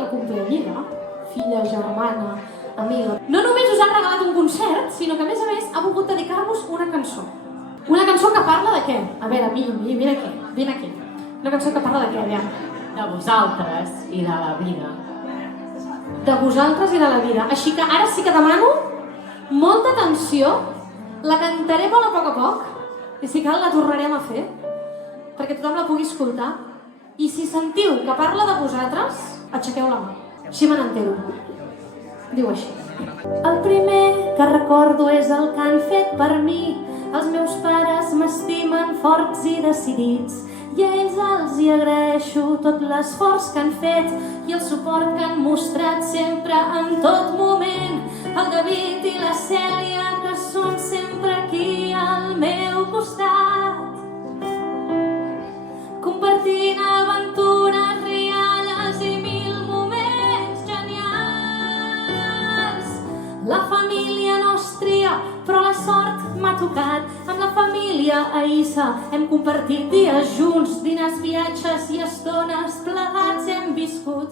la cumpleañera, filla, germana, amiga, no només us ha regalat un concert, sinó que a més ha volgut dedicar-vos una cançó. Una cançó que parla de què? A veure, vine aquí. Una cançó que parla de què, aviam? De vosaltres i de la vida. De vosaltres i de la vida. Així que ara sí que demano molta atenció, la cantaré molt a poc, i si cal la tornarem a fer, perquè tothom la pugui escoltar. I si sentiu que parla de vosaltres, aixequeu la mà. Així me n'entero. Diu així. El primer que recordo és el que han fet per mi. Els meus pares m'estimen forts i decidits, i a ells els hi agraeixo tot l'esforç que han fet i el suport que han mostrat sempre en tot moment. El David i la Cèlia, que són sempre aquí al meu costat, compartint aventures, rialles i mil moments genials. La família no es tria, però la sort m'ha tocat. Amb la família a Issa hem compartit dies junts, dinars, viatges i estones plegats hem viscut.